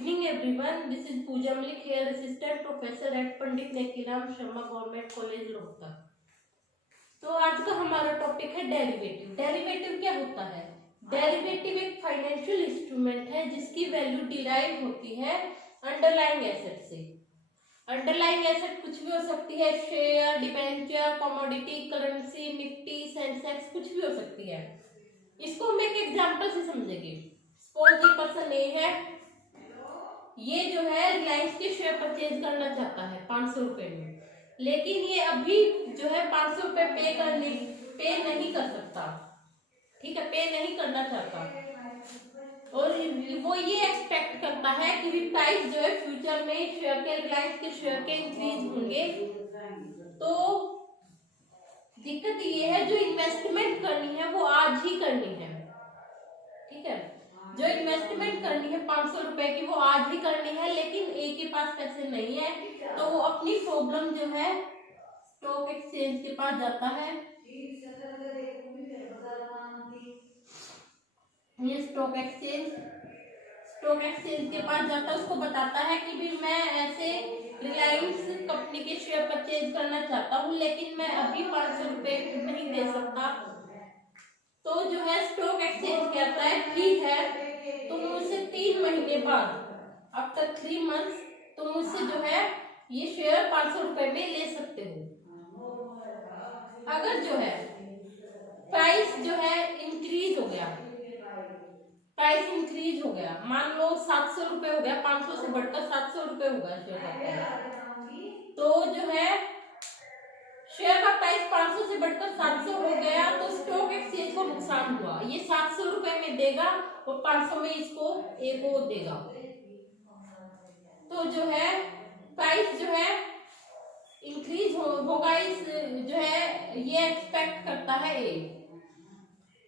evening everyone. This is Pooja Malik here, assistant professor at Pandit Nekiram Sharma government college Rohtak. तो आज का हमारा topic है डेरिवेटिव। डेरिवेटिव क्या होता है? डेरिवेटिव एक फाइनेंशियल इंस्ट्रूमेंट है जिसकी वैल्यू डिराइव होती है अंडरलाइंग एसेट से। अंडरलाइंग एसेट कुछ भी हो सकती है, share, debenture, commodity, currency, Nifty, Sensex, कुछ भी हो सकती है। इसको हम एक एग्जांपल से समझेंगे। सपोज ये पर्सन ए है, ये जो है रिलायंस के शेयर परचेज करना चाहता है 500 रुपए में, लेकिन ये अभी जो है 500 रुपए पे नहीं कर सकता। ठीक है, पे नहीं करना चाहता और वो ये एक्सपेक्ट करता है कि भी प्राइस जो है फ्यूचर में शेयर के, रिलायंस के शेयर के इंक्रीज होंगे। तो दिक्कत ये है, जो इन्वेस्टमेंट करनी है वो आज ही करनी है। ठीक है, जो इन्वेस्टमेंट करनी है 500 रुपए की वो आज ही करनी है, लेकिन ए के पास पैसे नहीं है, तो वो अपनी प्रॉब्लम जो है स्टॉक एक्सचेंज के पास जाता है। ये स्टॉक एक्सचेंज के पास जाता है, उसको बताता है कि भी मैं ऐसे रिलायंस कंपनी के शेयर परचेज करना चाहता हूँ, लेकिन मैं अभी 500 रुपए नहीं दे सकता। तो जो है स्टॉक एक्सचेंज कहता है ठीक है, तुम मुझसे 3 महीने बाद, आफ्टर 3 मंथ्स तुम मुझसे जो है ये शेयर 500 रुपए में ले सकते हो। अगर जो है प्राइस जो है इंक्रीज हो गया, मान लो 700 रुपए हो गया, 500 से बढ़कर 700 रुपए हो गया शेयर का, तो जो है शेयर का प्राइस 500 से बढ़कर 700 हो गया, तो स्टॉक एक्सचेंज को नुकसान हुआ। ये 700 रुपए में देगा और 500 में इसको ए को देगा। तो जो है प्राइस जो है इंक्रीज होगा, इस जो है ये एक्सपेक्ट करता है ए।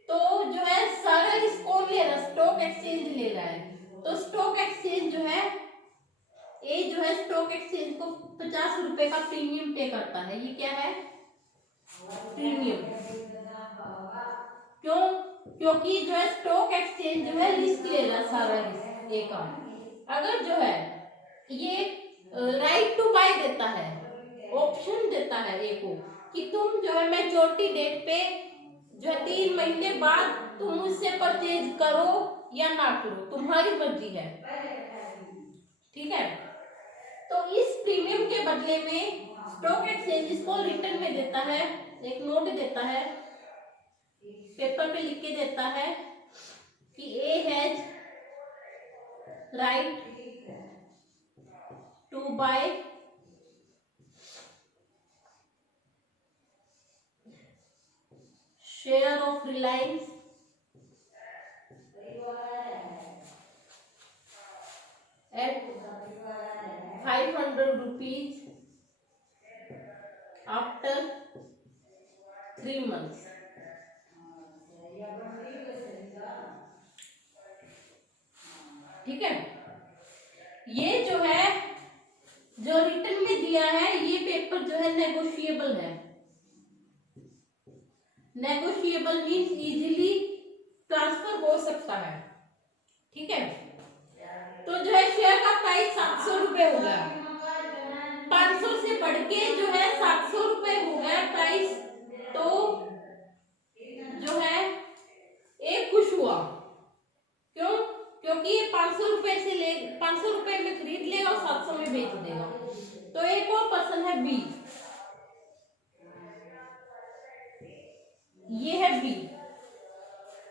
तो जो है सारा रिस्क कौन ले रहा है? स्टॉक एक्सचेंज ले रहा है। तो स्टॉक एक्सचेंज जो है ए जो है स्टॉक एक्सचेंज को 50 रुपए का प्रीमियम पे करता है। ये क्या है? प्रीमियम। क्यों? क्योंकि जो है स्टॉक एक्सचेंज जो है रिस्क ले रहा है, सारा रिस्क ए का। अगर जो है ये राइट टू बाय देता है, ऑप्शन देता है ए को कि तुम जो है मैच्योरिटी डेट पे जो है 3 महीने बाद तुम मुझसे परचेज करो या ना करो, तुम्हारी मर्जी है। ठीक है, तो इस प्रीमियम के बदले में स्टॉक एक्सचेंज इसको रिटर्न में देता है, एक नोट देता है, पेपर पे लिख के देता है कि A has right to buy share of Reliance at 500 rupees after 3 months। ठीक है, ये जो है जो रिटर्न में दिया है, ये पेपर जो है नेगोशिएबल है। नेगोशिएबल मीन्स इजीली ट्रांसफर हो सकता है। ठीक है, तो जो है शेयर का प्राइस 700 रुपए हो गया, 500 से बढ़ के जो है 700 रुपए हो गया प्राइस। तो जो है एक खुश हुआ। क्यों? क्योंकि ये 500 रुपए में खरीद लेगा और 700 में बेच देगा। तो एक और पर्सन है बी, ये है बी।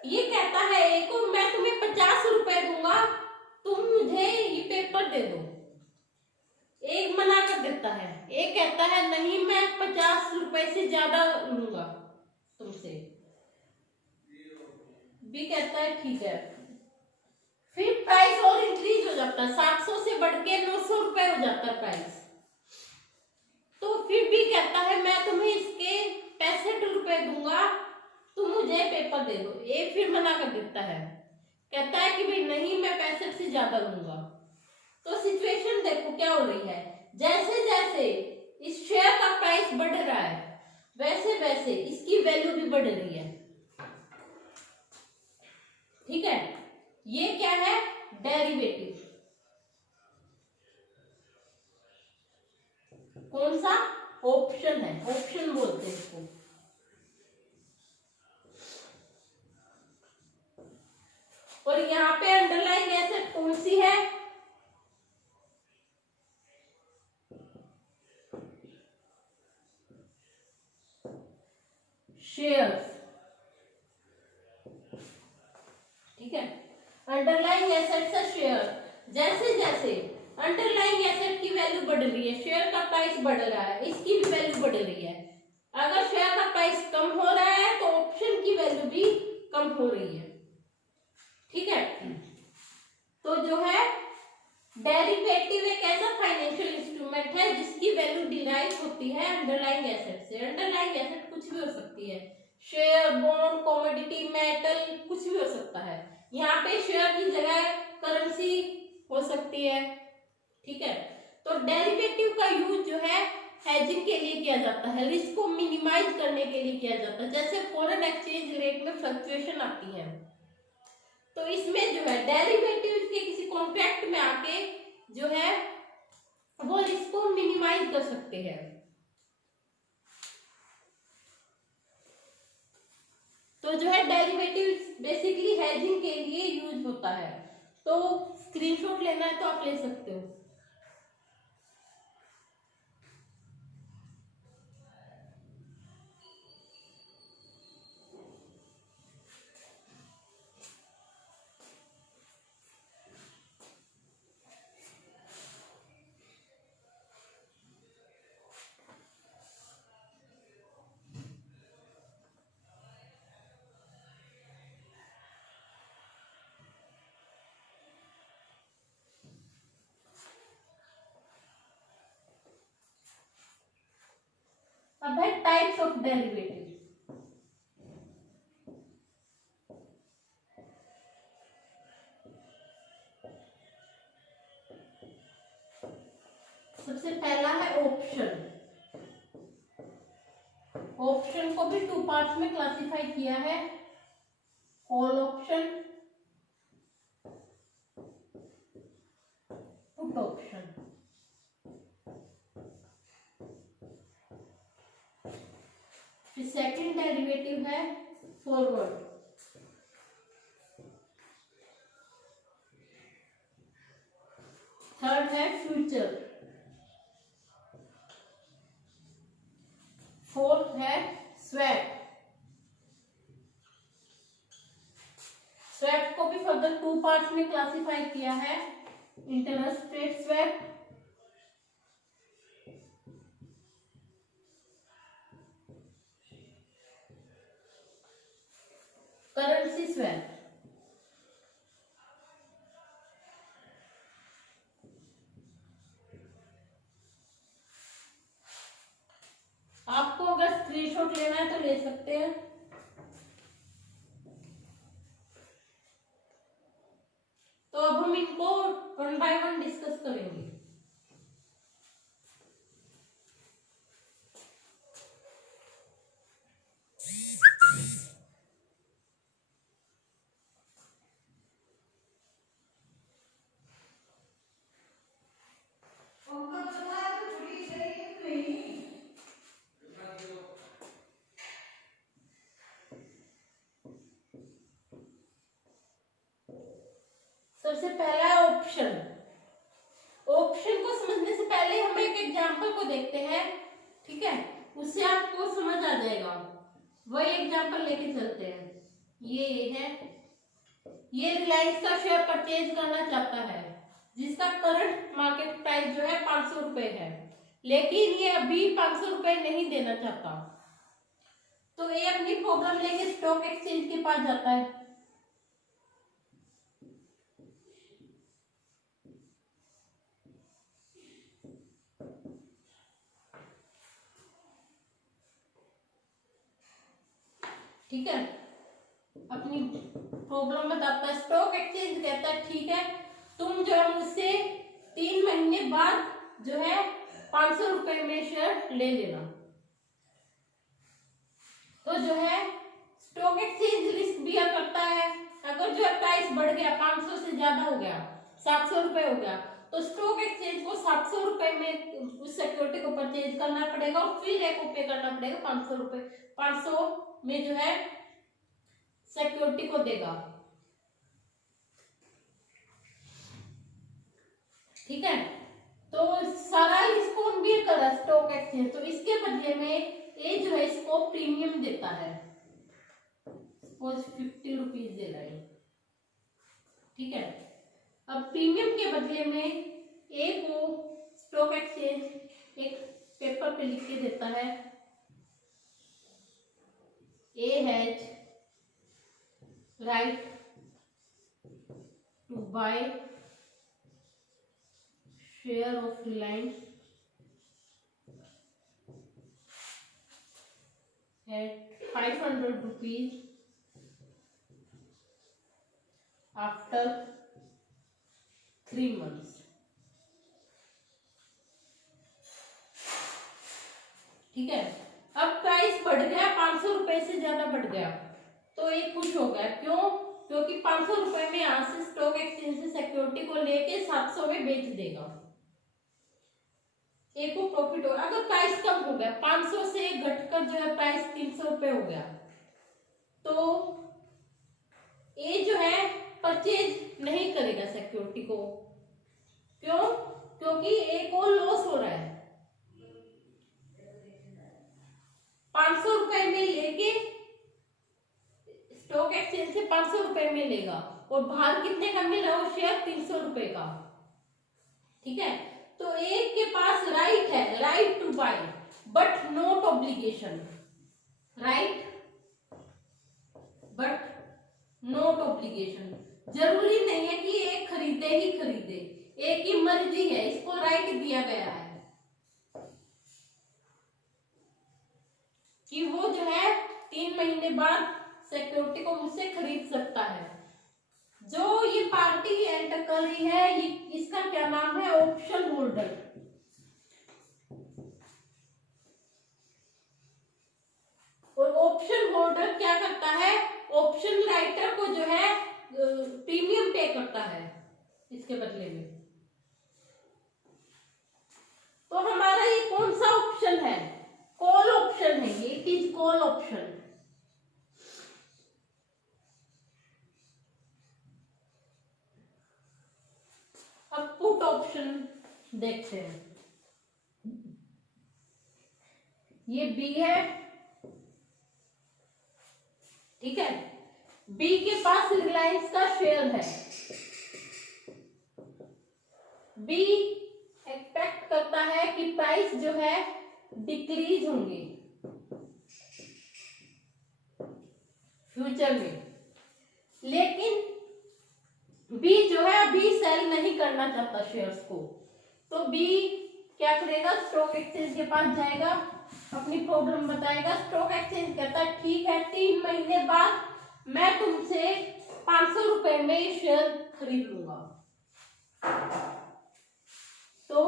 ये कहता है ए को, मैं तुम्हें 50 रुपए दूंगा, तुम मुझे ये पेपर दे दो। एक मना कर देता है, एक कहता है नहीं, मैं 50 रुपए से ज्यादा लूंगा तुमसे। बी कहता है ठीक है। फिर प्राइस और इंक्रीज हो जाता है, 700 से बढ़ के 900 रुपए हो जाता है प्राइस। तो फिर बी कहता है मैं तुम्हें इसके 65 रुपए दूंगा, तुम मुझे पेपर दे दो। ए फिर मना कर देता है, कहता है कि भाई नहीं, मैं 65 से ज्यादा लूंगा। तो सिचुएशन देखो क्या हो रही है, जैसे जैसे इस शेयर का प्राइस बढ़ रहा है, वैसे वैसे इसकी वैल्यू भी बढ़ रही है। ठीक है, ये क्या है? डेरिवेटिव। ऑप्शन है, ऑप्शन बोलते हैं इसको। और यहाँ पे अंडरलाइंग एसेट कौन सी है? शेयर्स, ठीक है। अंडरलाइंग एसेट्स है शेयर। जैसे जैसे अंडरलाइंग एसेट की वैल्यू बढ़ रही है, शेयर का प्राइस बढ़ रहा है, इसकी भी वैल्यू बढ़ रही है। अगर शेयर का प्राइस कम हो रहा है तो ऑप्शन की वैल्यू भी कम हो रही है, ठीक है। तो जो है डेरिवेटिव एक ऐसा फाइनेंशियल इंस्ट्रूमेंट है जिसकी वैल्यू डिराइव होती है अंडरलाइंग एसेट से। अंडरलाइंग एसेट कुछ भी हो सकती है, शेयर, बॉन्ड, कमोडिटी, मेटल, कुछ भी हो सकता है। यहाँ पे शेयर की जगह करेंसी हो सकती है, ठीक है। तो डेरिवेटिव का यूज जो है हेजिंग के लिए किया जाता है, रिस्क को मिनिमाइज करने के लिए किया जाता है। जैसे फॉरेन एक्सचेंज रेट में फ्लक्चुएशन आती है, तो इसमें जो है डेरिवेटिव के किसी कॉन्ट्रैक्ट में आके जो है वो रिस्क को मिनिमाइज कर सकते हैं। तो जो है डेरिवेटिव बेसिकली हेजिंग के लिए यूज होता है। तो स्क्रीनशॉट लेना है तो आप ले सकते हो। अब है टाइप्स ऑफ डेरिवेटिव। सबसे पहला है ऑप्शन। ऑप्शन को भी टू पार्ट्स में क्लासिफाई किया है, कॉल ऑप्शन, पुट ऑप्शन। फिर सेकंड डेरिवेटिव है फॉरवर्ड। थर्ड है फ्यूचर। फोर्थ है स्वैप। स्वैप को भी फर्दर टू पार्ट्स में क्लासिफाई किया है, interest rate swap, currency swap. आपको अगर स्क्रीनशॉट लेना है तो ले सकते हैं। तो अब हम इनको वन बाय वन डिस्कस करेंगे। सबसे पहला है ऑप्शन। ऑप्शन को समझने से पहले हम एक एग्जांपल को देखते हैं, ठीक है, उससे आपको समझ आ जाएगा। वही एग्जांपल लेके चलते हैं। ये है, ये रिलायंस का शेयर परचेज करना चाहता है जिसका करंट मार्केट प्राइस जो है 500 रुपए है, लेकिन ये अभी 500 रुपए नहीं देना चाहता। तो ये अपनी प्रॉब्लम लेके स्टॉक एक्सचेंज के पास जाता है। ठीक है, अपनी प्रॉब्लम बताता है। स्टॉक एक्सचेंज कहता है ठीक है, तुम जो है मुझसे 3 महीने बाद जो है 500 रुपए में शेयर ले लेना। तो जो है स्टॉक एक्सचेंज रिस्क बियर करता है। अगर जो है प्राइस बढ़ गया, 500 से ज्यादा हो गया, 700 रुपए हो गया, तो स्टॉक एक्सचेंज को 700 रुपए में उस सिक्योरिटी को परचेज करना पड़ेगा और फिर एक पे करना पड़ेगा 500 रुपए। 500 में जो है सिक्योरिटी को देगा। ठीक है, तो सारा इसको भी करा स्टॉक एक्सचेंज, तो इसके बदले में ये जो है इसको प्रीमियम देता है, सपोज 50 रुपीज दे रहा है। ठीक है, अब प्रीमियम के बदले में ए को स्टॉक एक्सचेंज एक पेपर पे लिख के देता है, A has right to buy share of Reliance at 500 rupees after 3 months। ठीक है, अब प्राइस बढ़ गया, 500 रुपए से ज्यादा बढ़ गया, तो ये खुश हो गया। क्यों? क्योंकि 500 रुपए में यहां से स्टॉक एक्सचेंज से सिक्योरिटी को लेके 700 में बेच देगा, एक को प्रॉफिट हो। अगर प्राइस कम हो गया, 500 से घटकर जो है प्राइस 300 रुपए हो गया, तो ये जो है परचेज नहीं करेगा सिक्योरिटी को। क्यों? क्योंकि एक को लॉस हो रहा है। 500 रुपए में लेके स्टॉक एक्सचेंज से 500 रुपए में लेगा और बाहर कितने का मिल रहा है वो शेयर? 300 रुपए का। ठीक है, तो एक के पास राइट है, right to buy but not obligation, right but not obligation. जरूरी नहीं है कि एक खरीदे ही खरीदे, एक की मर्जी है, इसको राइट दिया गया है कि वो जो है 3 महीने बाद सिक्योरिटी को मुझसे खरीद सकता है। जो ये पार्टी एंटर कर रही है, ये इसका क्या नाम है? Option holder. और ऑप्शन होल्डर क्या करता है? ऑप्शन राइटर को जो है प्रीमियम पे करता है इसके बदले में। तो हमारा ये कौन सा ऑप्शन है? कॉल ऑप्शन है, ये इट इज कॉल ऑप्शन। अब पुट ऑप्शन देखते हैं। ये बी है, ठीक है, बी के पास रिलायंस का शेयर है। बी एक्सपेक्ट करता है कि प्राइस जो है डिक्रीज होंगे फ्यूचर में, लेकिन बी जो है अभी सेल नहीं करना चाहता शेयर्स को। तो बी क्या करेगा? स्टॉक एक्सचेंज के पास जाएगा, अपनी प्रॉब्लम बताएगा। स्टॉक एक्सचेंज कहता है ठीक है, 3 महीने बाद मैं तुमसे 500 रुपए में शेयर खरीद लूंगा। तो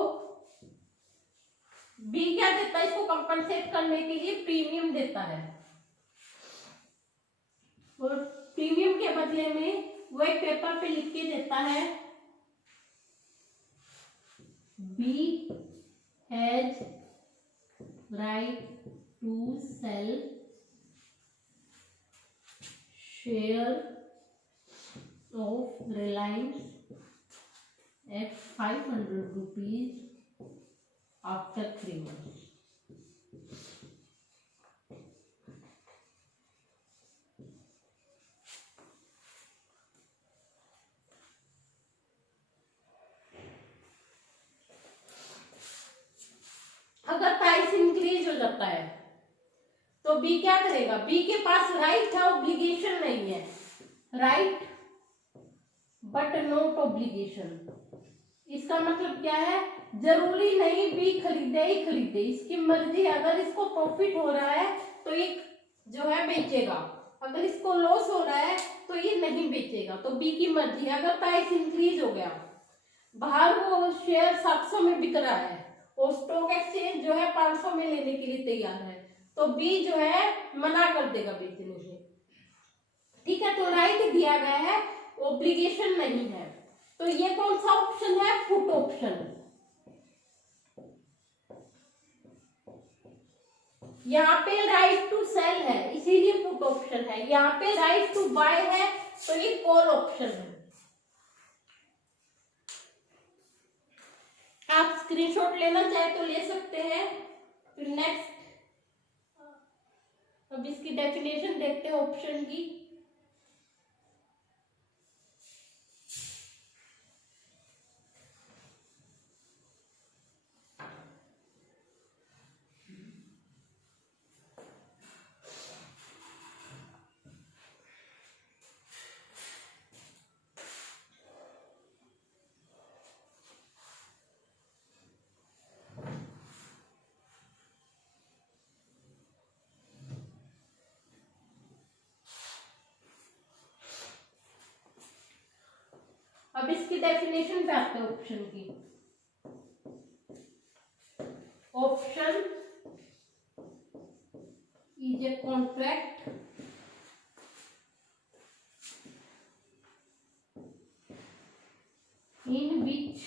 बी क्या देता है? इसको कंपनसेट करने के लिए प्रीमियम देता है, और प्रीमियम के बदले में वो एक पेपर पे लिख के देता है, B has right to sell share of Reliance at 500 rupees after 3 months। अगर प्राइस इंक्रीज हो जाता है तो बी क्या करेगा? बी के पास राइट है, ऑब्लिगेशन नहीं है, राइट बट नॉट ऑब्लिगेशन। इसका मतलब क्या है? जरूरी नहीं बी खरीदे ही खरीदे, इसकी मर्जी। अगर इसको प्रॉफिट हो रहा है तो ये जो है बेचेगा, अगर इसको लॉस हो रहा है तो ये नहीं बेचेगा। तो बी की मर्जी है। अगर प्राइस इंक्रीज हो गया, बाहर वो शेयर 700 में बिक रहा है और स्टॉक एक्सचेंज जो है 500 में लेने के लिए तैयार है, तो बी जो है मना कर देगा बेचने से। ठीक है, तो राइट दिया गया है, ऑब्लिगेशन नहीं है। तो ये कौन सा ऑप्शन है? Put option. यहाँ पे राइट टू सेल है इसीलिए पुट ऑप्शन है, यहाँ पे राइट टू बाय है तो ये कॉल ऑप्शन है। आप स्क्रीनशॉट लेना चाहे तो ले सकते हैं। फिर नेक्स्ट, अब इसकी डेफिनेशन देखते हैं ऑप्शन की। अब इसकी डेफिनेशन पे आते हैं ऑप्शन की। Option is a contract in which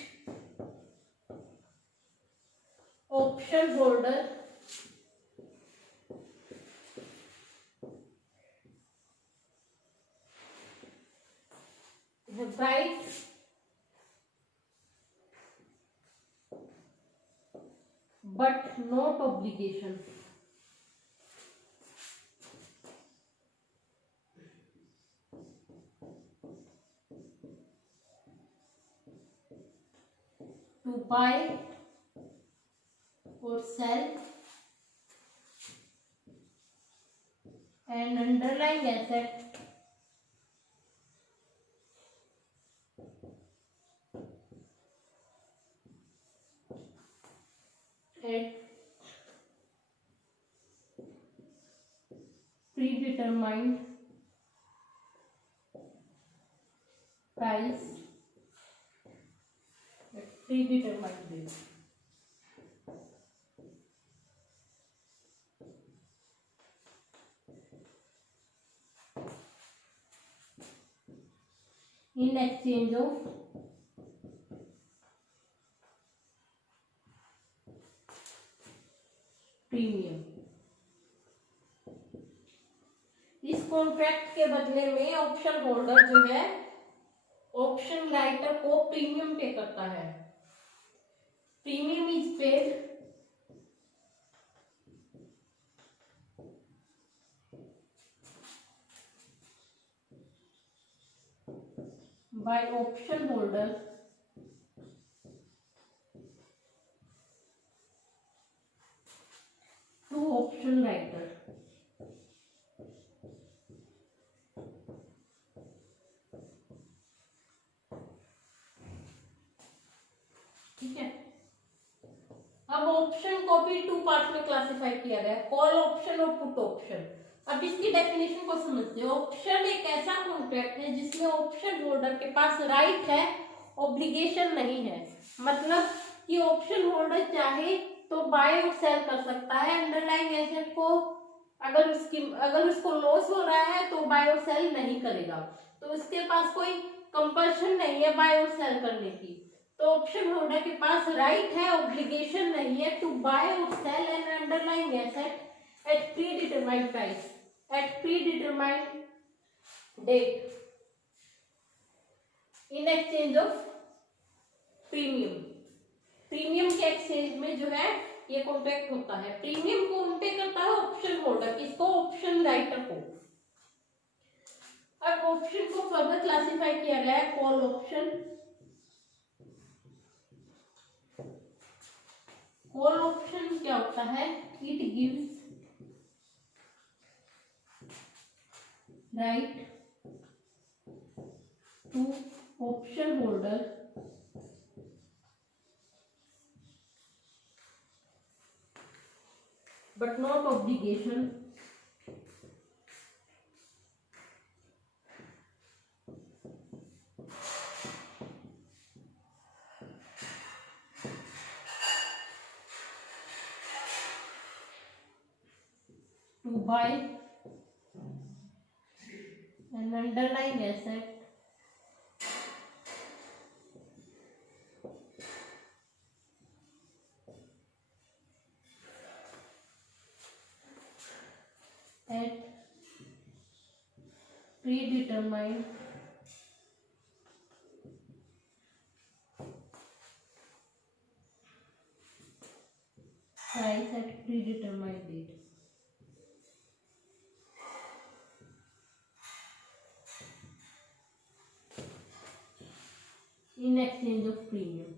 option holder have rights but not obligation to buy or sell an underlying asset at predetermined price at predetermined rate. In exchange of premium. इस contract के बदले में option holder जो है option writer को premium पे करता है। Premium is paid by option holder to option writer। ठीक है, अब ऑप्शन को भी टू पार्ट में क्लासिफाई किया गया, कॉल ऑप्शन और पुट ऑप्शन। अब इसकी डेफिनेशन को समझते हैं। ऑप्शन एक ऐसा कॉन्ट्रैक्ट है जिसमें ऑप्शन होल्डर के पास राइट है, ऑब्लिगेशन नहीं है। मतलब कि ऑप्शन होल्डर चाहे तो बाय और सेल कर सकता है अंडरलाइंग एसेट को। अगर उसको लॉस हो रहा है तो बाय और सेल नहीं करेगा, तो उसके पास कोई कंपल्शन नहीं है बाय और सेल करने की। तो ऑप्शन होल्डर के पास राइट है, ऑब्लिगेशन नहीं है टू बाय और sell an underlying asset at predetermined price at predetermined date in exchange of premium. Premium के एक्सचेंज में जो है ये कॉन्ट्रैक्ट होता है। प्रीमियम कौन पे करता है? Option holder. किसको? ऑप्शन राइटर को। अब ऑप्शन को फर्दर क्लासिफाई किया गया है कॉल ऑप्शन। कॉल ऑप्शन क्या होता है? It gives right to option holder but not obligation to buy an underlying asset predetermined price at predetermined date. In exchange of premium.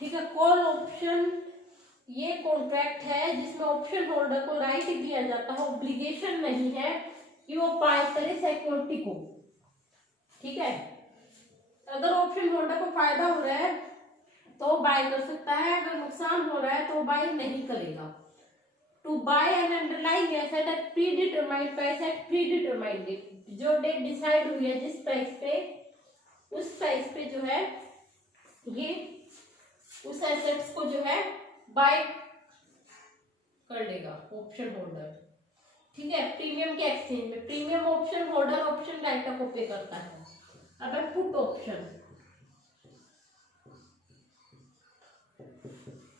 ठीक है, कॉल ऑप्शन ये contract है जिसमें ऑप्शन होल्डर को right दिया जाता है, ऑब्लिगेशन नहीं है कि वो बाय करे सिक्योरिटी को। ठीक है, अगर ऑप्शन होल्डर को फायदा हो रहा है तो बाय कर सकता है, अगर नुकसान हो रहा है तो बाय नहीं करेगा। To buy an underlying asset at predetermined price at predetermined date, जो डेट डिसाइड हुई है जिस प्राइस पे, उस प्राइस पे जो है ये उस एसेट्स को जो है बाय कर लेगा ऑप्शन होल्डर। ठीक है, प्रीमियम के एक्सचेंज में premium option holder option writer को पे करता है। अगर पुट ऑप्शन,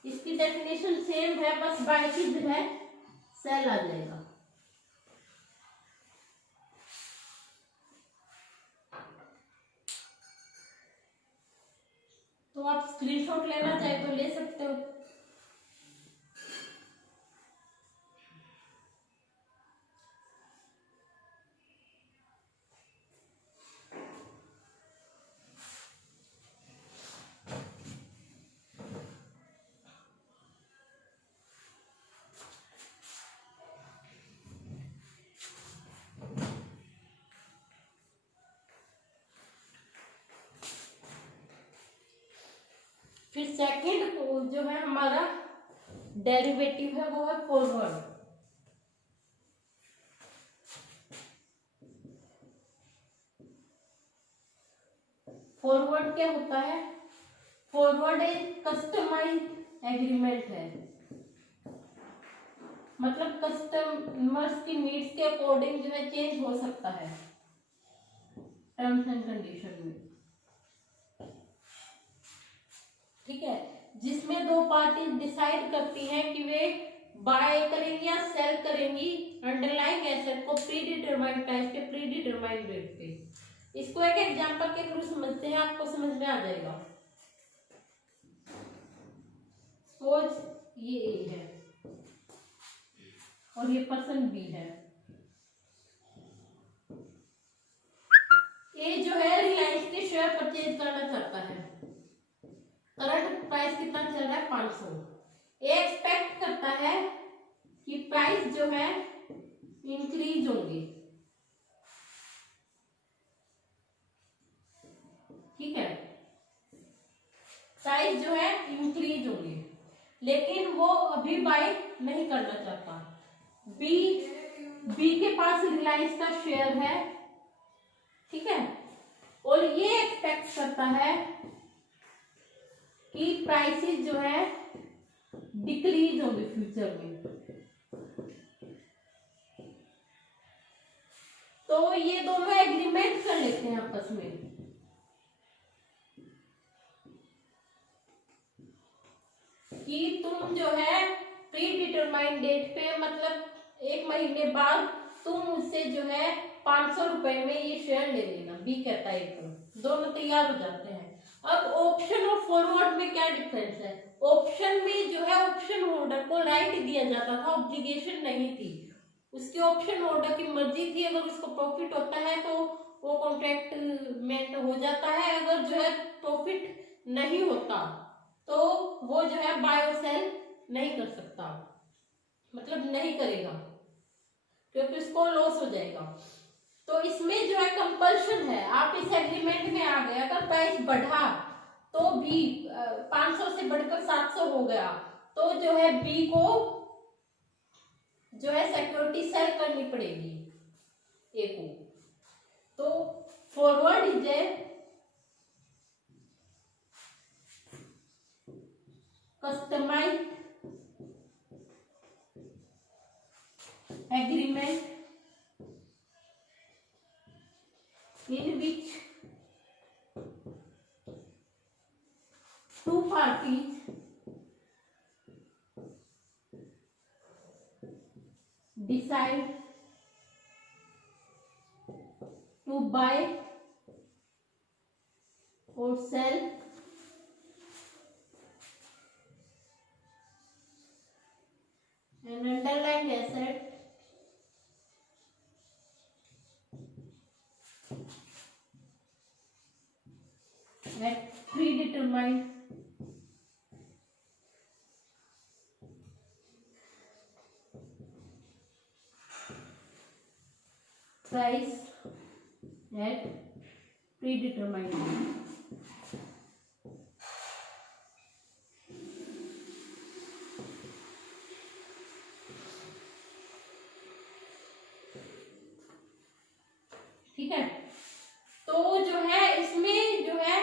इसकी डेफिनेशन सेम है, बस बाय की जो है सेल आ जाएगा। तो आप स्क्रीनशॉट लेना चाहे तो ले सकते हो। फिर सेकंड जो है हमारा डेरिवेटिव है वो है फॉरवर्ड। फॉरवर्ड क्या होता है? फॉरवर्ड एक कस्टमाइज्ड एग्रीमेंट है, मतलब कस्टमर्स की नीड्स के अकॉर्डिंग जो है चेंज हो सकता है टर्म्स एंड कंडीशन में। ठीक है, जिसमें दो पार्टी डिसाइड करती हैं कि वे बाय करेंगी या सेल करेंगी अंडरलाइंग एसेट को प्रीडिटरमाइंड प्राइस पे प्रीडिटरमाइंड रेट पे। इसको एक एग्जांपल के थ्रू समझते हैं, आपको समझ में आ जाएगा। सपोज ये ए है और ये पर्सन बी है। ए जो है रिलायंस के शेयर परचेज करना चाहता है, करंट प्राइस कितना चल रहा है 500। ए एक्सपेक्ट करता है कि प्राइस जो है इंक्रीज होंगे। ठीक है, प्राइस जो है इंक्रीज होंगे, लेकिन वो अभी बाय नहीं करना चाहता। बी के पास रिलायंस का शेयर है। ठीक है, और ये एक्सपेक्ट करता है कि प्राइसेस जो है डिक्रीज होंगे फ्यूचर में। तो ये दोनों एग्रीमेंट कर लेते हैं आपस में। कि तुम जो है प्री डिटरमाइंड डेट पे, मतलब 1 महीने बाद तुम मुझसे जो है 500 रुपए में ये शेयर ले लेना। बी कहता है तो दोनों तैयार हो जाते हैं। अब ऑप्शन और फॉरवर्ड में क्या डिफरेंस है? ऑप्शन में जो है ऑप्शन होल्डर को राइट दिया जाता था, ऑब्लिगेशन नहीं थी। उसके ऑप्शन होल्डर की मर्जी थी, अगर उसको प्रॉफिट होता है तो वो कॉन्ट्रैक्टमेंट हो जाता है, अगर जो है प्रॉफिट नहीं होता तो वो जो है बाय और सेल नहीं कर सकता, मतलब नहीं करेगा, क्योंकि उसको लॉस हो जाएगा। तो इसमें जो है कंपल्शन है, आप इस एग्रीमेंट में आ गए, अगर प्राइस बढ़ा तो भी 500 से बढ़कर 700 हो गया तो जो है बी को जो है सिक्योरिटी सेल करनी पड़ेगी ए को। तो forward is a customized agreement in which two parties decide to buy or sell an underlying asset at predetermined price at predetermined. ठीक है, तो जो है इसमें जो है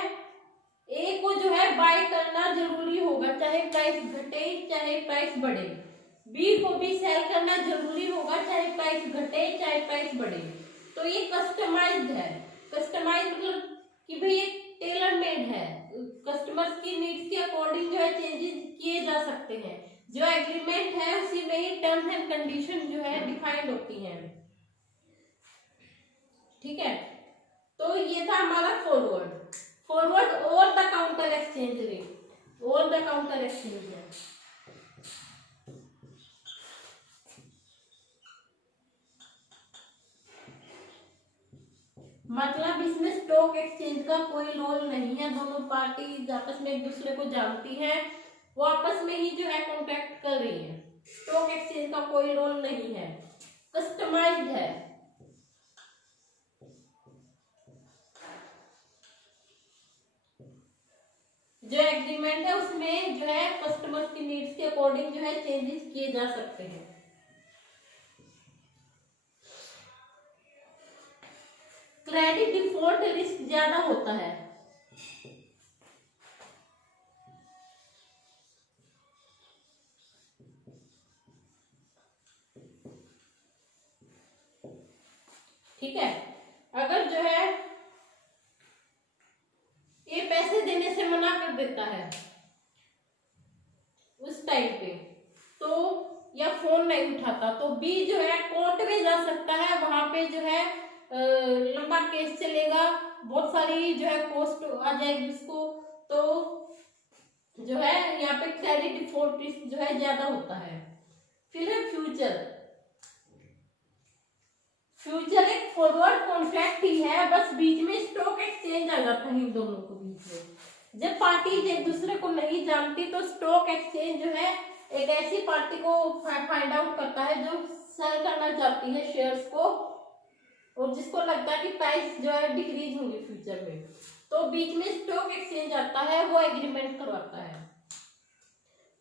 ए को जो है बाय करना जरूरी होगा, चाहे प्राइस घटे चाहे प्राइस बढ़े। बी को भी सेल करना जरूरी होगा, चाहे प्राइस घटे चाहे प्राइस बढ़े। तो ये कस्टमाइज्ड है। कस्टमाइज मतलब कि भाई ये टेलर मेड है, कस्टमर्स की नीड्स के अकॉर्डिंग जो है चेंजेस किए जा सकते हैं। जो एग्रीमेंट है उसी में ही टर्म्स एंड कंडीशन जो है डिफाइंड होती हैं। ठीक है, तो ये था हमारा फॉरवर्ड। फॉरवर्ड और द काउंटर एक्सचेंज रेट, और द काउंटर एक्सचेंज है। मतलब इसमें स्टॉक एक्सचेंज का कोई रोल नहीं है, दोनों पार्टी आपस में एक दूसरे को जानती हैं, वो आपस में ही जो है कॉन्टैक्ट कर रही है। स्टॉक एक्सचेंज का कोई रोल नहीं है, कस्टमाइज्ड है। जो एग्रीमेंट है उसमें जो है कस्टमर्स की नीड्स के अकॉर्डिंग जो है चेंजेस किए जा सकते हैं। क्रेडिट डिफॉल्ट रिस्क ज्यादा होता है। ठीक है, अगर जो है ये पैसे देने से मना कर देता है उस टाइम पे, तो या फोन नहीं उठाता, तो बी जो है कोर्ट में जा सकता है। वहां पे जो है लंबा केस चलेगा, बहुत सारी जो है कॉस्ट आ जाएगी उसको। तो जो है यहाँ पे क्रेडिट डिफॉल्ट रिस्क जो है ज्यादा होता है। फिर है फ्यूचर। फ्यूचर एक फॉरवर्ड कॉन्ट्रैक्ट ही है, बस बीच में स्टॉक एक्सचेंज आ जाता है इन दोनों को बीच में। जब पार्टी एक दूसरे को नहीं जानती तो स्टॉक एक्सचेंज जो है एक ऐसी पार्टी को फाइंड आउट करता है जो सेल करना चाहती है शेयर्स को, और जिसको लगता है कि प्राइस जो है डिक्रीज होंगे फ्यूचर में, तो बीच में स्टॉक एक्सचेंज आता है, वो एग्रीमेंट करवाता है।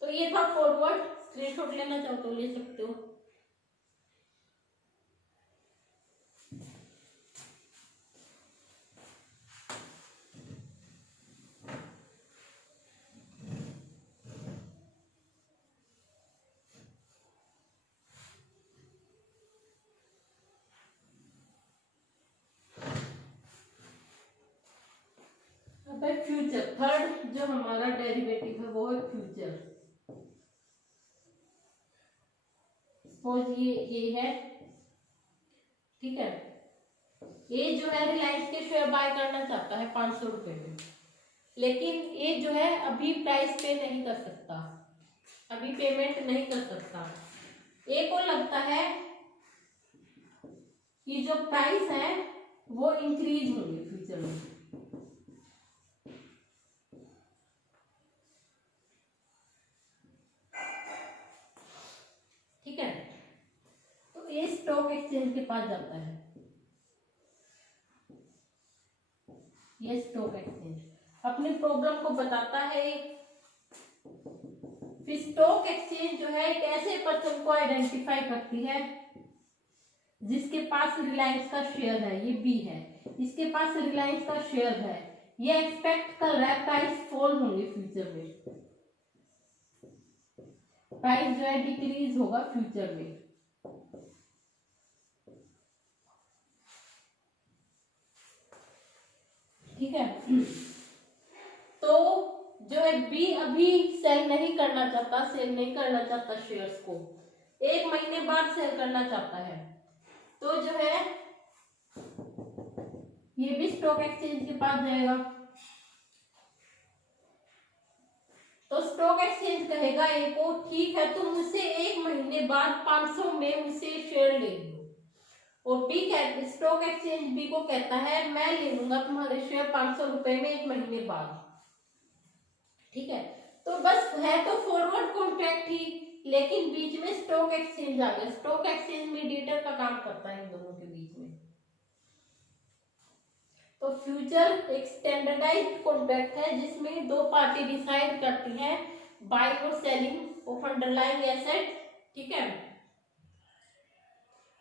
तो ये था फॉरवर्ड। स्क्रीनशॉट लेना चाहो तो ले सकते हो। फ्यूचर, थर्ड जो हमारा डेरिवेटिव है वो है फ्यूचर। सपोज ये है, ठीक है, ये जो है रिलायंस के शेयर बाय करना चाहता है 500 रुपए में, लेकिन ये जो है अभी प्राइस पे नहीं कर सकता, अभी पेमेंट नहीं कर सकता। ए को लगता है कि जो प्राइस है वो इंक्रीज होंगे फ्यूचर में। ठीक है, तो ये स्टॉक एक्सचेंज के पास जाता है, ये स्टॉक एक्सचेंज अपनी प्रॉब्लम को बताता है। फिर स्टॉक एक्सचेंज जो है एक ऐसे पर्सन को आइडेंटिफाई करती है जिसके पास रिलायंस का शेयर है, ये बी है, इसके पास रिलायंस का शेयर है, ये एक्सपेक्ट कर रहा है प्राइस फॉल होंगे फ्यूचर में, प्राइस जो है डिक्रीज होगा फ्यूचर में। ठीक है, तो जो है बी अभी सेल नहीं करना चाहता शेयर्स को, 1 महीने बाद सेल करना चाहता है, तो जो है ये भी स्टॉक एक्सचेंज के पास जाएगा। तो स्टॉक एक्सचेंज कहेगा ए को, ठीक है तुम मुझसे 1 महीने बाद 500 में मुझसे शेयर ले लो, और बी स्टॉक एक्सचेंज बी को कहता है मैं ले लूंगा तुम्हारे शेयर 500 रुपए में 1 महीने बाद। ठीक है, तो बस है तो फॉरवर्ड कॉन्ट्रैक्ट ही, लेकिन बीच में स्टॉक एक्सचेंज आ गया। स्टॉक एक्सचेंज मीडिएटर का काम करता है इन दोनों के बीच में। तो फ्यूचर एक स्टैंडर्डाइज्ड कॉन्ट्रैक्ट है जिसमें 2 पार्टी डिसाइड करती हैं बाइंग और सेलिंग ऑफ अंडरलाइंग एसेट, ठीक है,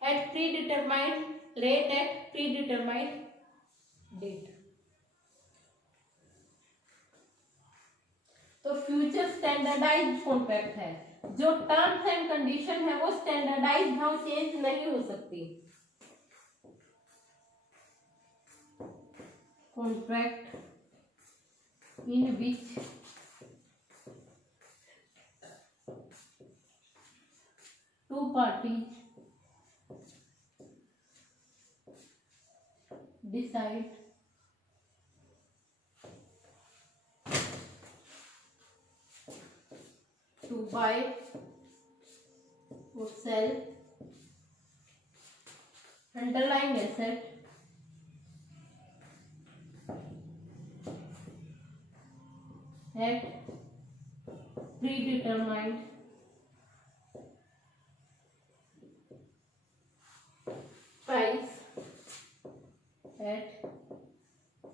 at predetermined rate at predetermined date. तो फ्यूचर स्टैंडर्डाइज्ड कॉन्ट्रैक्ट है, जो टर्म्स एंड कंडीशन है वो स्टैंडर्डाइज्ड है, चेंज नहीं हो सकती। Contract in which two parties decide to buy or sell underlying asset at predetermined price at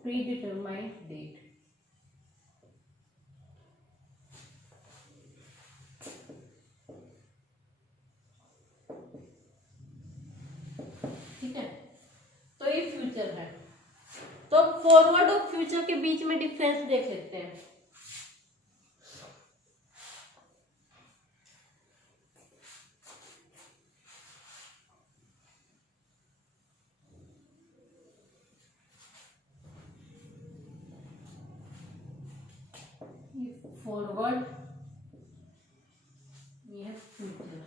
predetermined date। ठीक है, तो ये फ्यूचर है। तो फॉरवर्ड और फ्यूचर के बीच में डिफरेंस देख लेते हैं। फॉरवर्ड, ये future.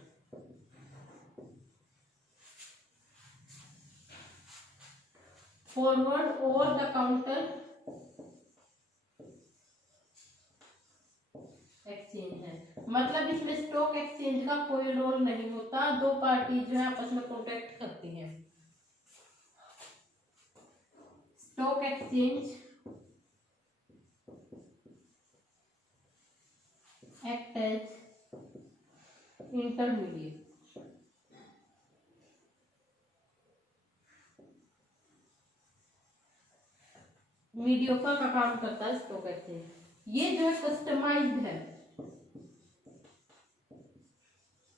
Forward over the counter exchange है, मतलब इसमें स्टॉक एक्सचेंज का कोई रोल नहीं होता, 2 पार्टी जो है आपस में कॉन्ट्रैक्ट करती हैं। Stock exchange act as intermediate. मीडियोकर का काम करता है स्टॉक एक्सचेंज। ये जो है कस्टमाइज्ड है,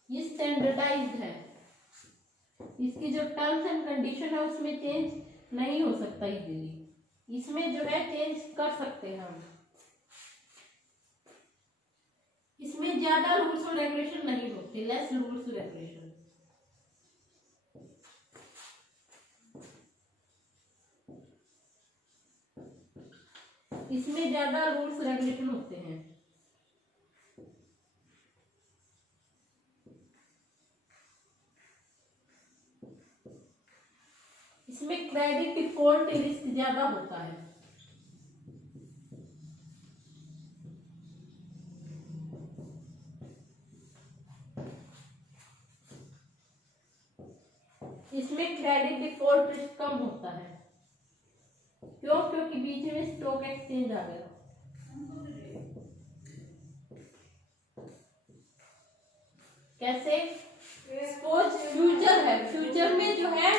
ये स्टैंडर्डाइज्ड है, इसकी जो टर्म्स एंड कंडीशन है उसमें चेंज नहीं हो सकता इजीली। इसमें जो है चेंज कर सकते हैं हम, इसमें ज्यादा रूल्स और रेगुलेशन नहीं होते, लेस रूल्स रेगुलेशन। इसमें ज्यादा रूल्स रेगुलेशन होते हैं। इसमें क्रेडिट डिफॉल्ट रिस्क ज्यादा होता है। इसमें क्रेडिट डिफॉल्ट रिस्क कम होता है। क्यों? क्योंकि बीच में स्टॉक एक्सचेंज आ गया। कैसे? सपोज फ्यूचर है, फ्यूचर में जो है,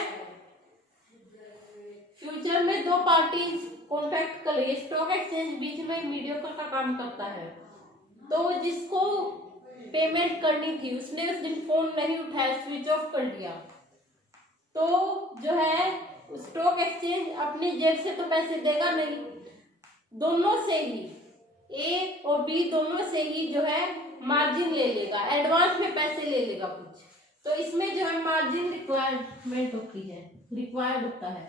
फ्यूचर में 2 पार्टी कॉन्ट्रैक्ट कर रही है, स्टॉक एक्सचेंज बीच में मीडियोकर का काम करता है। तो जिसको पेमेंट करनी थी उसने उस दिन फोन नहीं उठाया, स्विच ऑफ कर दिया, तो जो है स्टॉक एक्सचेंज अपनी जेब से तो पैसे देगा नहीं, दोनों से ही, ए और बी दोनों से ही जो है मार्जिन ले लेगा, एडवांस में पैसे ले लेगा कुछ। तो इसमें जो है मार्जिन रिक्वायरमेंट होती है, रिक्वायर्ड होता है।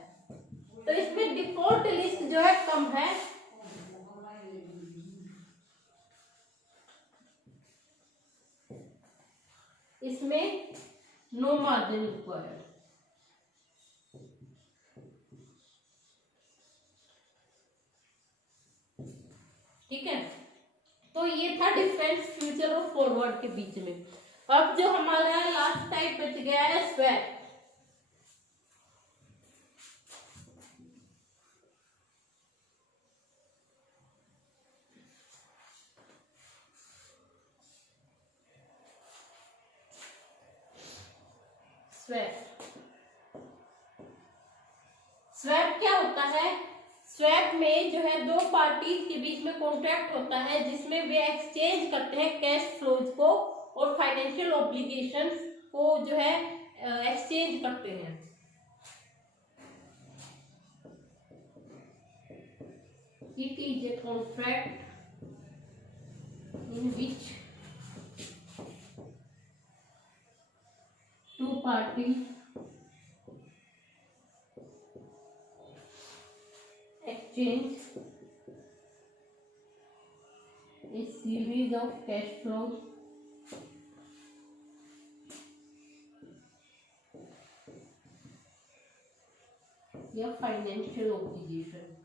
तो इसमें डिफॉल्ट रिस्क जो है कम है, इसमें नो मार्जिन रिक्वायर्ड। ठीक है, तो ये था डिफरेंस फ्यूचर और फॉरवर्ड के बीच में। अब जो हमारा लास्ट टाइप बच गया है स्वैप। स्वैप क्या होता है? स्वैप में जो है दो पार्टी के बीच में कॉन्ट्रैक्ट होता है जिसमें वे एक्सचेंज करते हैं कैश फ्लोज को और फाइनेंशियल ऑब्लिगेशंस को जो है एक्सचेंज करते हैं। It is a contract in which two parties exchange a series of cash flows या फाइनेंशियल ऑब्लिगेशन।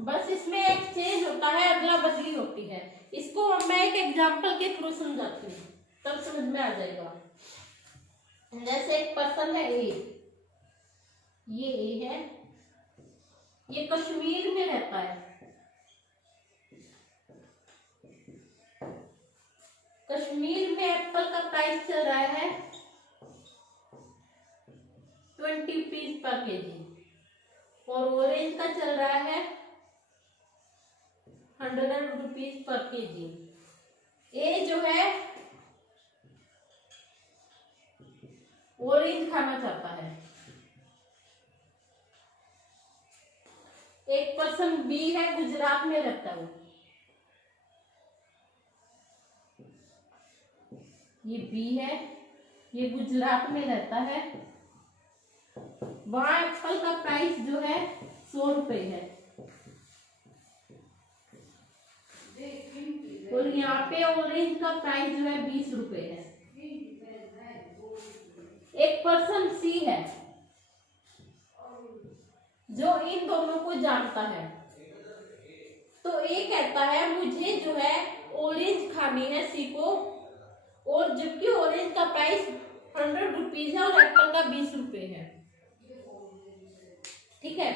बस इसमें एक्सचेंज होता है, अदला बदली होती है। इसको मैं एक एग्जांपल के थ्रू समझाती हूँ, तब समझ में आ जाएगा। जैसे एक पर्सन है ए, ये ए है, ये कश्मीर में रहता है। कश्मीर में एप्पल का प्राइस चल रहा है 20 रुपीज पर केजी और ऑरेंज का चल रहा है 100 रुपीज पर केजी। ए जो है ऑरेंज खाना चाहता है। एक पर्सन बी है, गुजरात में रहता है। ये बी है, ये गुजरात में रहता है। वहां एप्पल का प्राइस जो है 100 रुपए है और यहाँ पे ऑरेंज का प्राइस जो है 20 रुपए है। एक पर्सन सी है जो इन दोनों को जानता है, तो ए कहता है मुझे जो है ऑरेंज खानी है सी को, और जबकि ऑरेंज का प्राइस 100 रुपीज है और एप्पल का 20 रुपए है। ठीक है,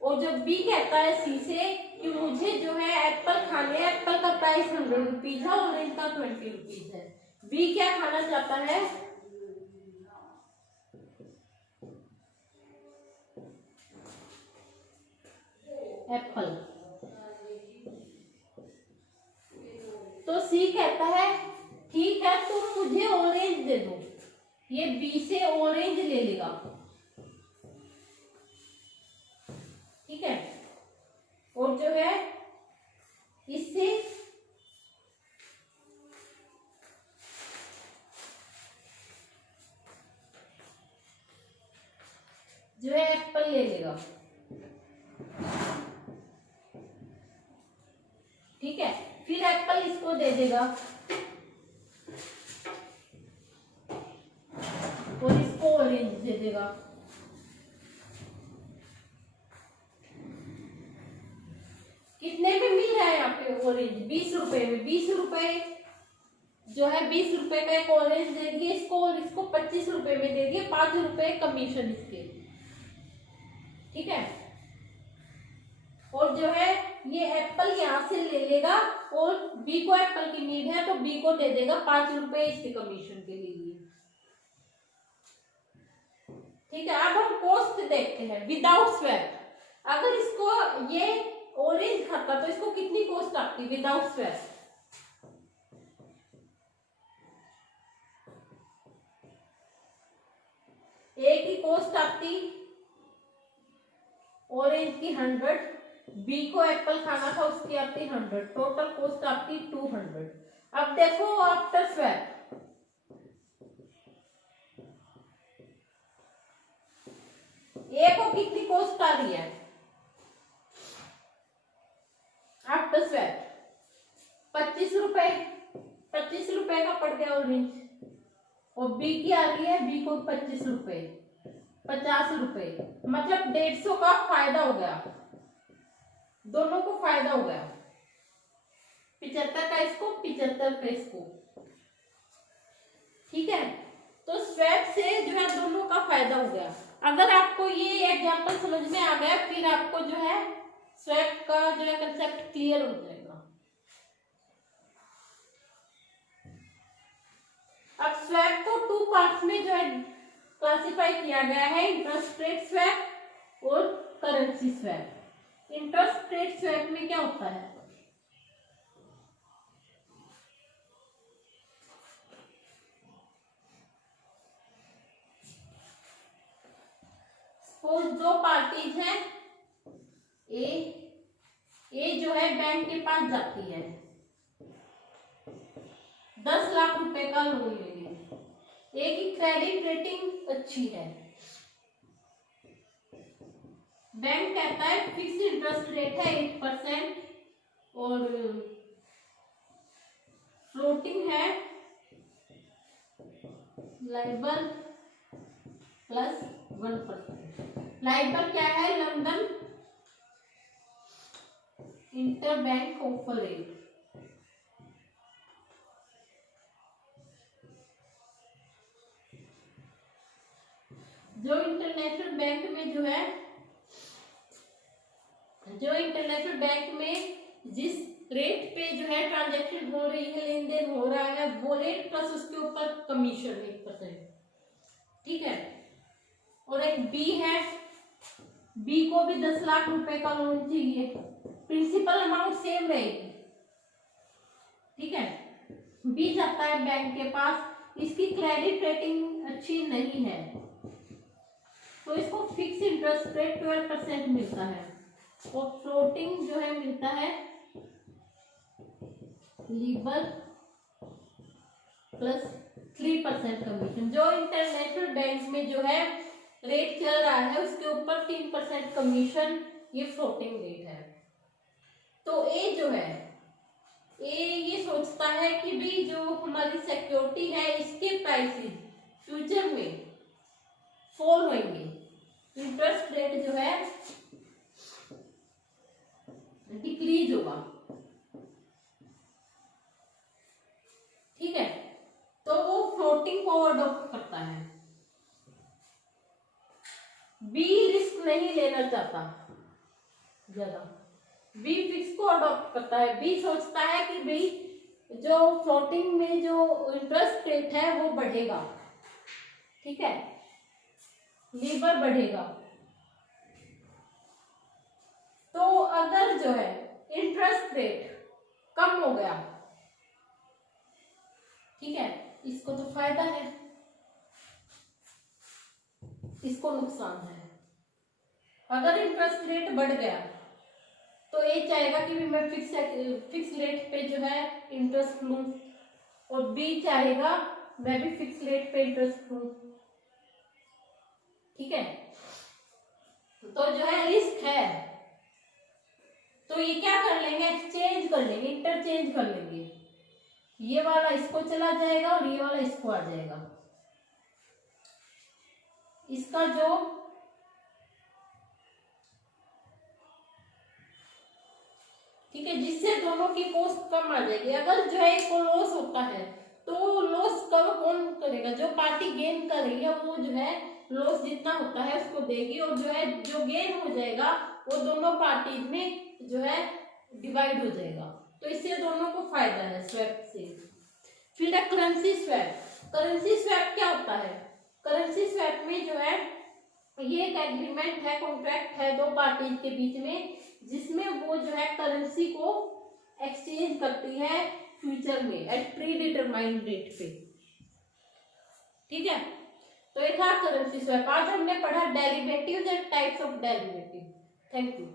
और जब बी कहता है सी से कि मुझे जो है एप्पल खाने हैं, एप्पल का प्राइस 100 रुपीज है, ऑरेंज का 20 रुपीज है। बी क्या खाना चाहता है? एप्पल। तो सी कहता है ठीक है तुम मुझे ऑरेंज दे दो। ये बी से ऑरेंज ले लेगा। ठीक है, और जो है इससे जो है एप्पल ले लेगा। ठीक है, फिर एप्पल इसको दे देगा और इसको ऑरेंज दे देगा। कितने में मिल रहा है यहाँ पे ऑरेंज? 20 रुपए में। 20 रुपए जो है 20 रुपए का एक ऑरेंज दे दिए इसको और इसको 25 रुपए में दे दिए, 5 रुपए कमीशन इसके। ठीक है, और जो है ये एप्पल यहाँ से ले लेगा और बी को एप्पल की नीड है तो बी को दे देगा 5 रुपए इसके कमीशन के लिए। ठीक है, अब हम कॉस्ट देखते हैं विदाउट स्वैप। अगर इसको ये ऑरेंज खाता तो इसको कितनी कॉस्ट आती विदाउट स्वैप? ए की कॉस्ट आती ऑरेंज की 100, बी को एप्पल खाना था उसकी आती 100, टोटल कॉस्ट आती 200। अब देखो आफ्टर स्वैप ए को कितनी कॉस्ट आ रही है? आफ्टर स्वैप 25 रुपए, 25 रुपए का पड़ गया ऑरेंज, और बी की आ रही है, बी को 25 रुपए, 50 रुपए, मतलब 150 का फायदा हो गया, दोनों को फायदा हो गया, 75 का इसको, 75 का इसको। ठीक है, तो स्वैप से जो है दोनों का फायदा हो गया। अगर आपको ये एग्जांपल समझ में आ गया, फिर आपको जो है स्वैप का जो है कंसेप्ट क्लियर हो जाएगा। अब स्वैप को 2 पार्ट्स में जो है क्लासिफाई किया गया है, इंटरेस्ट रेट स्वैप और currency swap. Interest rate swap में क्या होता है, सपोज 2 पार्टीज हैं, ए जो है बैंक के पास जाती है, 10 लाख रुपए का लोन लेने, ए की क्रेडिट रेटिंग अच्छी है, बैंक कहता है फिक्स इंटरेस्ट रेट है 8% और फ्लोटिंग है लाइबर प्लस 1%। लाइबर क्या है, लंदन इंटरबैंक ऑफर रेट। जो इंटरनेशनल बैंक में जिस रेट पे जो है ट्रांजैक्शन हो रही है, लेन देन हो रहा है, वो रेट प्लस उसके ऊपर कमीशन 1%। ठीक है, और एक बी है, बी को भी 10 लाख रुपए का लोन चाहिए, प्रिंसिपल अमाउंट सेम रहेगी। ठीक है, बी जाता है बैंक के पास, इसकी क्रेडिट रेटिंग अच्छी नहीं है, तो इसको फिक्स इंटरेस्ट रेट 12% मिलता है, और फ्लोटिंग जो है मिलता है लिबर प्लस 3% कमीशन। जो इंटरनेशनल बैंक में जो है रेट चल रहा है उसके ऊपर 3% कमीशन, ये फ्लोटिंग रेट है। तो ए जो है, ए ये सोचता है कि भी जो हमारी सिक्योरिटी है इसके प्राइसेस फ्यूचर में फॉल होंगे, इंटरेस्ट रेट जो है डिक्रीज होगा। ठीक है, तो वो फ्लोटिंग को अडॉप्ट करता है। बी रिस्क नहीं लेना चाहता ज्यादा, बी फिक्स को अडॉप्ट करता है। बी सोचता है कि भाई जो फ्लोटिंग में जो इंटरेस्ट रेट है वो बढ़ेगा, ठीक है, लीवर बढ़ेगा। तो अगर जो है इंटरेस्ट रेट कम हो गया, ठीक है, इसको तो फायदा है, इसको नुकसान है। अगर इंटरेस्ट रेट बढ़ गया तो ये चाहेगा कि मैं फिक्स रेट पे जो है इंटरेस्ट लूं, और बी चाहेगा मैं भी फिक्स रेट पे इंटरेस्ट लूं। ठीक है, तो जो है रिस्क है, तो ये क्या कर लेंगे, एक्सचेंज कर लेंगे, इंटरचेंज कर लेंगे। ये वाला इसको चला जाएगा और ये वाला इसको आ जाएगा। इसका जो ठीक है, जिससे दोनों की कॉस्ट कम आ जाएगी। अगर जो है इसको लॉस होता है तो लॉस कवर कौन करेगा, जो पार्टी गेन कर रही है वो जो है लॉस जितना होता है उसको देगी, और जो है जो गेन हो जाएगा वो दोनों पार्टीज में जो है डिवाइड हो जाएगा। तो इससे दोनों को फायदा है स्वैप से। फिर है करेंसी स्वैप। करेंसी स्वैप क्या होता है, करेंसी स्वैप में जो है ये एक एग्रीमेंट है, कॉन्ट्रैक्ट है दो पार्टीज के बीच में, जिसमें वो जो है करेंसी को एक्सचेंज करती है फ्यूचर में एट प्री डिटरमाइंड रेट पे। ठीक है, तो ये था करेंसी स्वैप। आज हमने पढ़ा derivatives and types of derivative. Thank you.